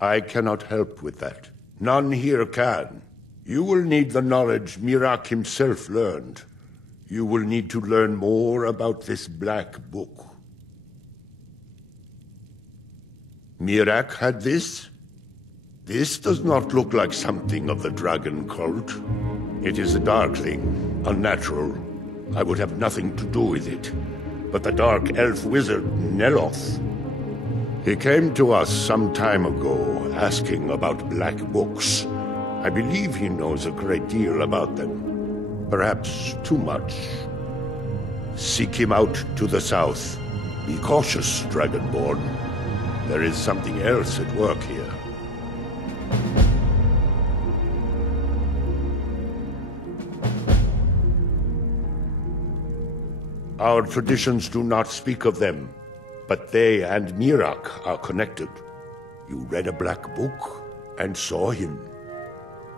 I cannot help with that. None here can. You will need the knowledge Mirak himself learned. You will need to learn more about this black book. Mirak had this? This does not look like something of the dragon cult. It is a darkling, unnatural. I would have nothing to do with it. But the dark elf wizard, Neloth, he came to us some time ago, asking about black books. I believe he knows a great deal about them. Perhaps too much. Seek him out to the south. Be cautious, Dragonborn. There is something else at work here. Our traditions do not speak of them, but they and Mirak are connected. You read a black book and saw him.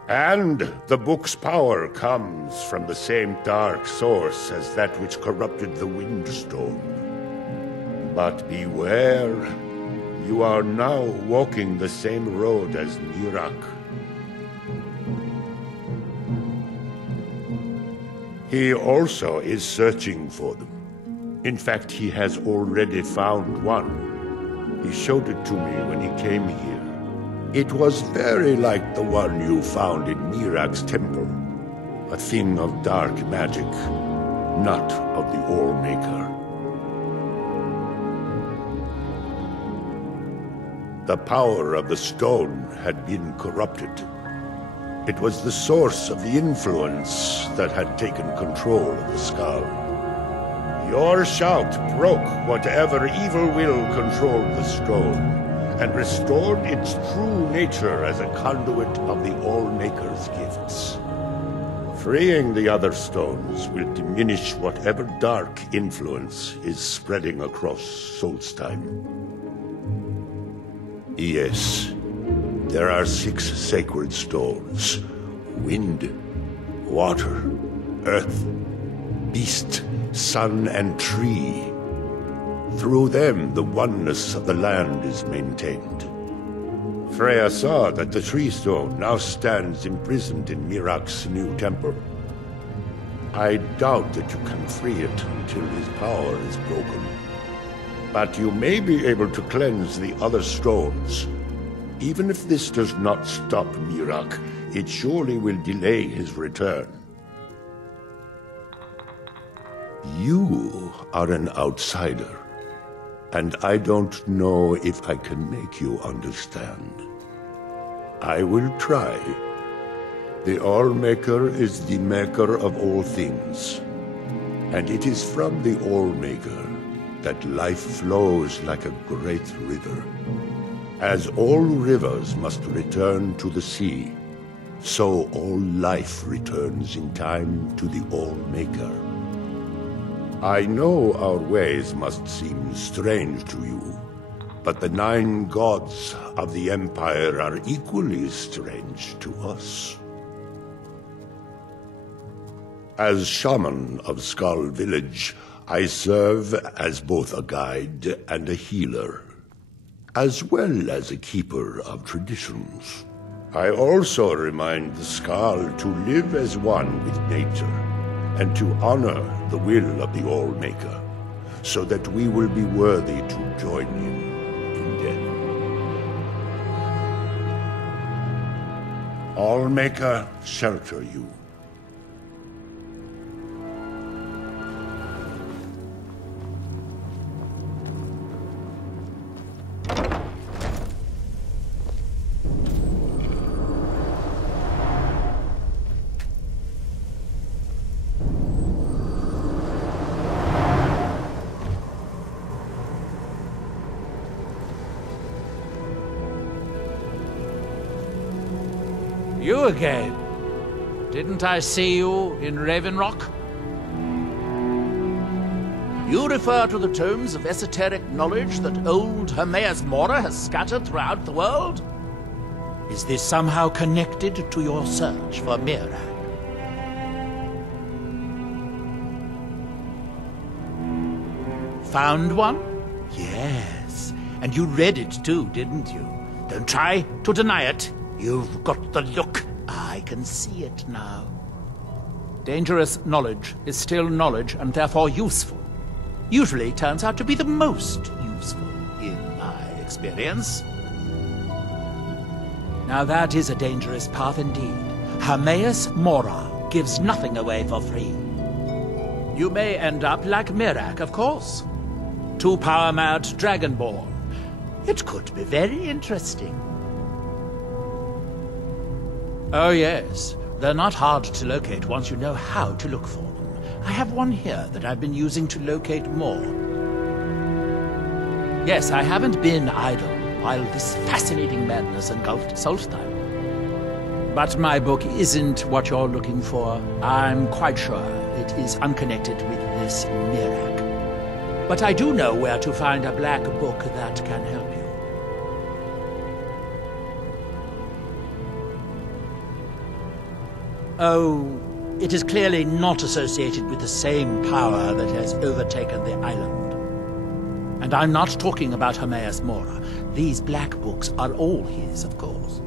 And the book's power comes from the same dark source as that which corrupted the Windstone. But beware, you are now walking the same road as Mirak. He also is searching for them. In fact, he has already found one. He showed it to me when he came here. It was very like the one you found in Mirak's temple. A thing of dark magic, not of the All-Maker. The power of the stone had been corrupted. It was the source of the influence that had taken control of the Skal. Your shout broke whatever evil will controlled the stone, and restored its true nature as a conduit of the All-Maker's gifts. Freeing the other stones will diminish whatever dark influence is spreading across Solstheim. Yes, there are 6 sacred stones: wind, water, earth, beast, sun, and tree. Through them, the oneness of the land is maintained. Freya saw that the tree stone now stands imprisoned in Mirak's new temple. I doubt that you can free it until his power is broken. But you may be able to cleanse the other stones. Even if this does not stop Mirak, it surely will delay his return. You are an outsider, and I don't know if I can make you understand. I will try. The All-Maker is the maker of all things, and it is from the All-Maker that life flows like a great river. As all rivers must return to the sea, so all life returns in time to the All-Maker. I know our ways must seem strange to you, but the 9 gods of the Empire are equally strange to us. As shaman of Skal Village, I serve as both a guide and a healer, as well as a keeper of traditions. I also remind the Skal to live as one with nature, and to honor the will of the All-Maker, so that we will be worthy to join him in death. All-Maker, shelter you. You again? Didn't I see you in Ravenrock? You refer to the tomes of esoteric knowledge that old Hermaeus Mora has scattered throughout the world? Is this somehow connected to your search for Mirak? Found one? Yes. And you read it too, didn't you? Don't try to deny it. You've got the look. I can see it now. Dangerous knowledge is still knowledge and therefore useful. Usually turns out to be the most useful, in my experience. Now that is a dangerous path indeed. Hermaeus Mora gives nothing away for free. You may end up like Mirak, of course. Too power-mad Dragonborn. It could be very interesting. Oh yes, they're not hard to locate once you know how to look for them. I have one here that I've been using to locate more. Yes, I haven't been idle while this fascinating madness engulfed Solstheim. But my book isn't what you're looking for. I'm quite sure it is unconnected with this Mirak. But I do know where to find a black book that can help you. Oh, it is clearly not associated with the same power that has overtaken the island. And I'm not talking about Hermaeus Mora. These black books are all his, of course.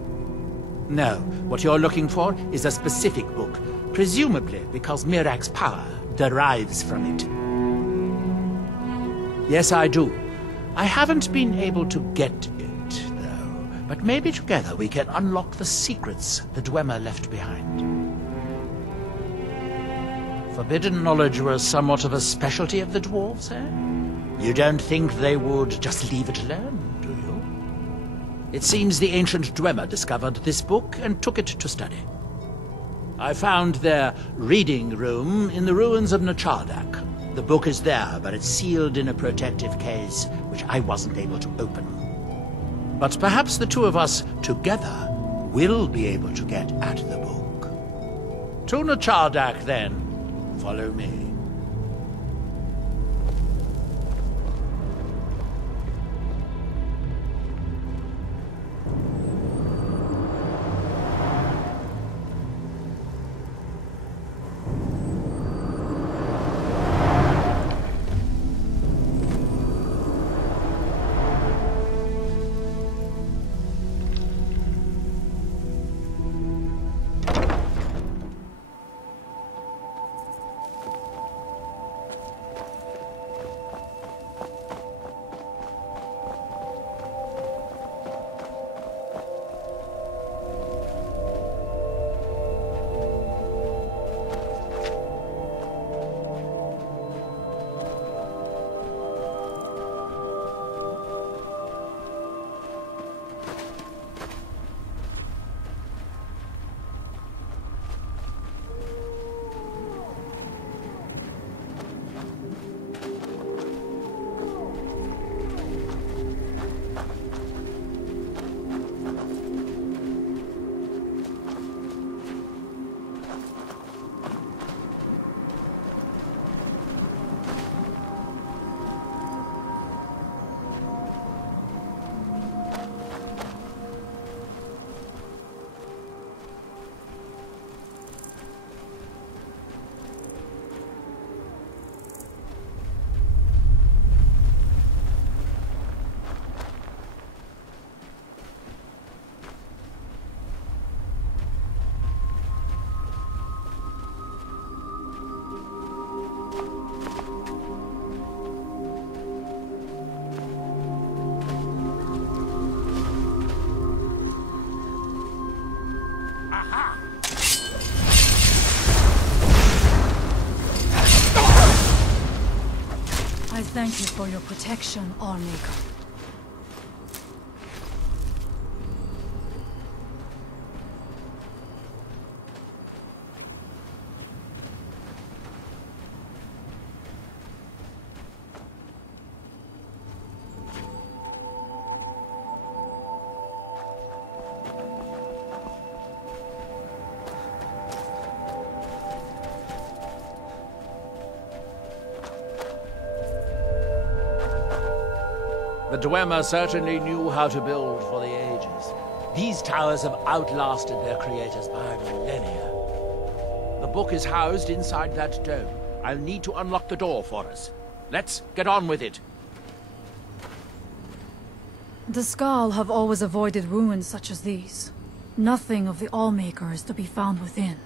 No, what you're looking for is a specific book, presumably because Mirak's power derives from it. Yes, I do. I haven't been able to get it, though. But maybe together we can unlock the secrets the Dwemer left behind. Forbidden knowledge was somewhat of a specialty of the dwarves, eh? You don't think they would just leave it alone, do you? It seems the ancient Dwemer discovered this book and took it to study. I found their reading room in the ruins of Nchardak. The book is there, but it's sealed in a protective case, which I wasn't able to open. But perhaps the two of us together will be able to get at the book. To Nchardak, then. Follow me. I thank you for your protection, Arnika. The Dwemer certainly knew how to build for the ages. These towers have outlasted their creators by millennia. The book is housed inside that dome. I'll need to unlock the door for us. Let's get on with it. The Skal have always avoided ruins such as these. Nothing of the Allmaker is to be found within.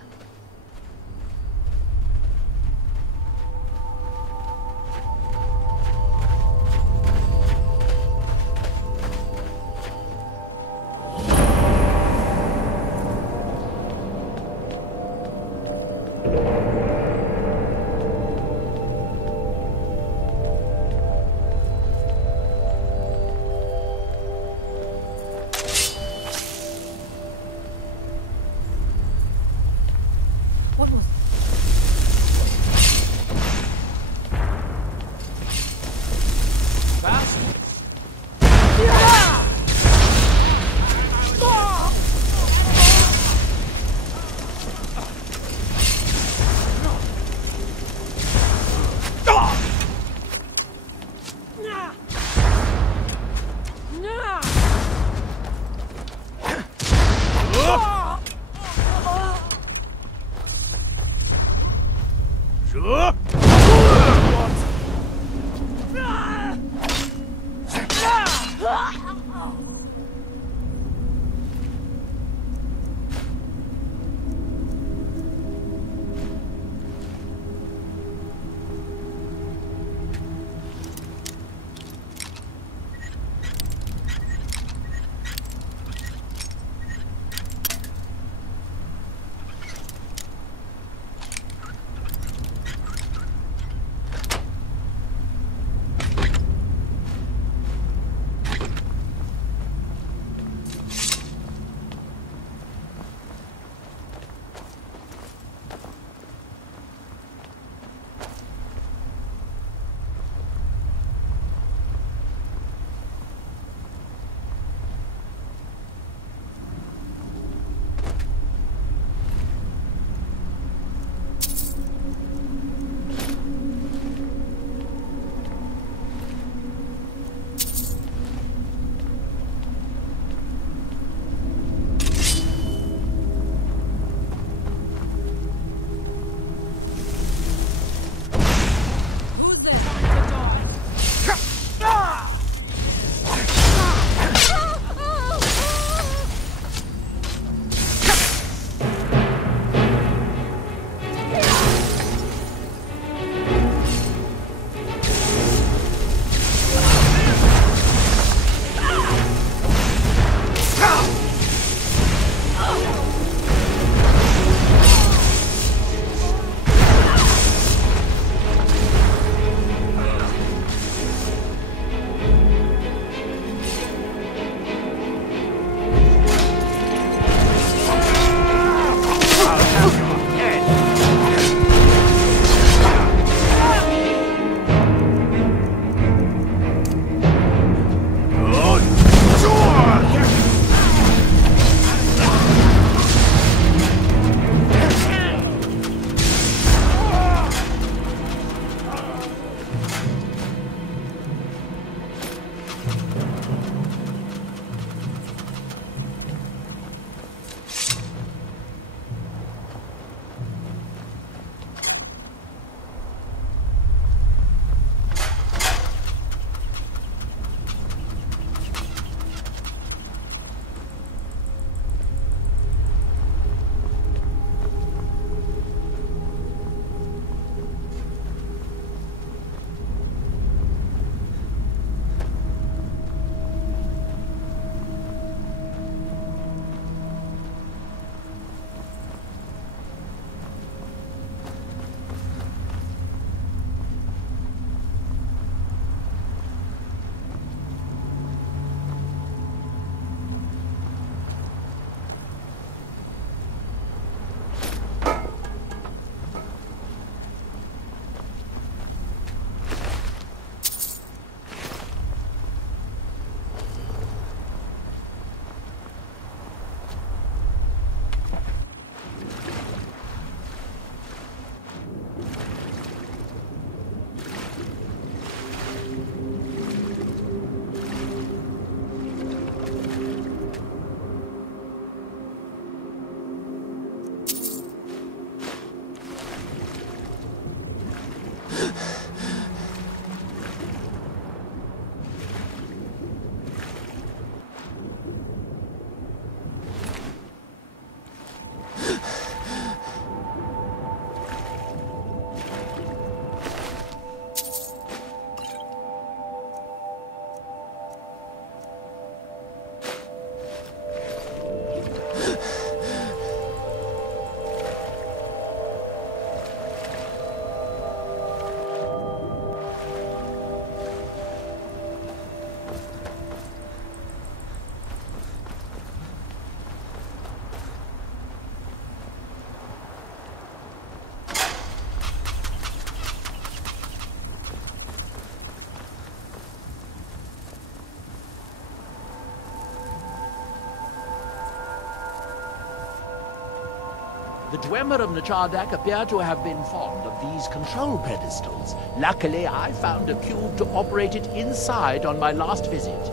The Dwemer of Nchardak appear to have been fond of these control pedestals. Luckily, I found a cube to operate it inside on my last visit.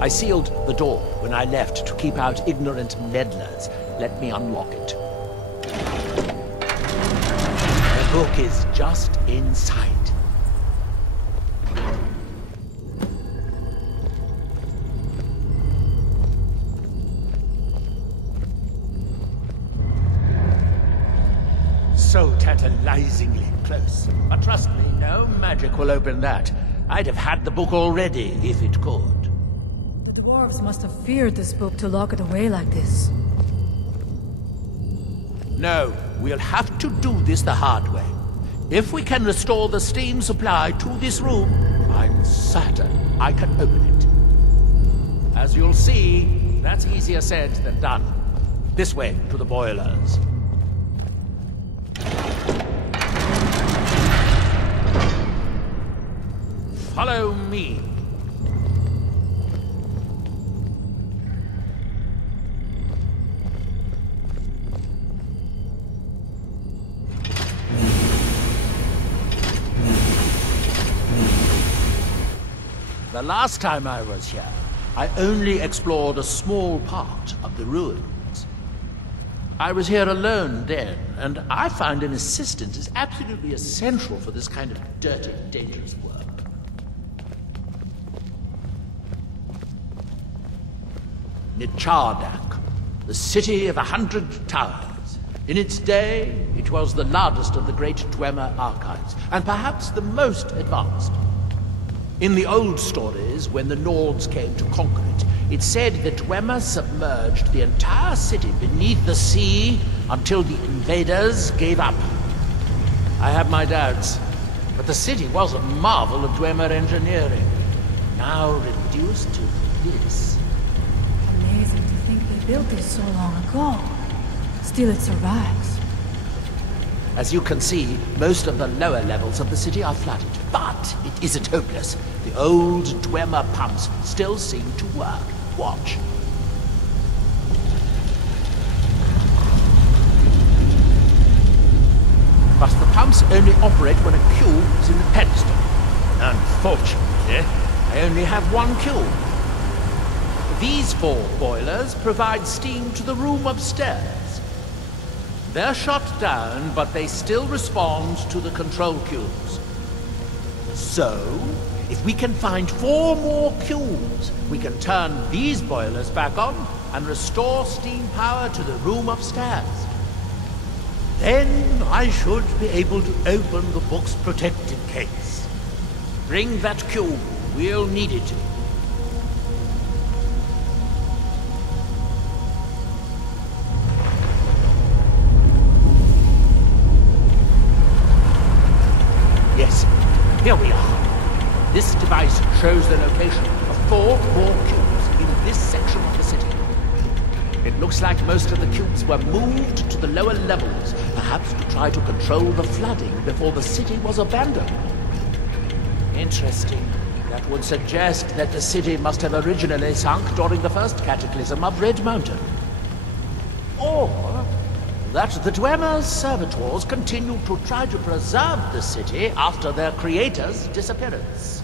I sealed the door when I left to keep out ignorant meddlers. Let me unlock it. The book is just inside. So tantalizingly close. But trust me, no magic will open that. I'd have had the book already if it could. The dwarves must have feared this book to lock it away like this. No, we'll have to do this the hard way. If we can restore the steam supply to this room, I'm certain I can open it. As you'll see, that's easier said than done. This way to the boilers. Follow me. The last time I was here, I only explored a small part of the ruins. I was here alone then, and I found an assistant is absolutely essential for this kind of dirty, dangerous work. Nchardak, the city of 100 towers. In its day, it was the largest of the great Dwemer archives, and perhaps the most advanced. In the old stories, when the Nords came to conquer it, it said the Dwemer submerged the entire city beneath the sea until the invaders gave up. I have my doubts, but the city was a marvel of Dwemer engineering, now reduced to this. Amazing to think they built this so long ago. Still it survives. As you can see, most of the lower levels of the city are flooded, but it isn't hopeless. The old Dwemer pumps still seem to work. Watch. But the pumps only operate when a cube is in the pedestal. Unfortunately, I only have one cube. These 4 boilers provide steam to the room upstairs. They're shut down, but they still respond to the control cubes. So, if we can find 4 more cubes, we can turn these boilers back on and restore steam power to the room upstairs. Then I should be able to open the book's protected case. Bring that cube. We'll need it. Yes, here we are. This device shows the location of 4 more cubes in this section of the city. It looks like most of the cubes were moved to the lower levels, perhaps to try to control the flooding before the city was abandoned. Interesting. That would suggest that the city must have originally sunk during the first cataclysm of Red Mountain. Or that the Dwemer's servitors continued to try to preserve the city after their creator's disappearance.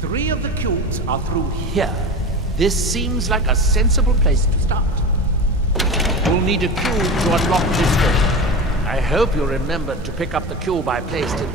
3 of the cubes are through here. This seems like a sensible place to start. You'll need a cube to unlock this door. I hope you remembered to pick up the cube I placed in.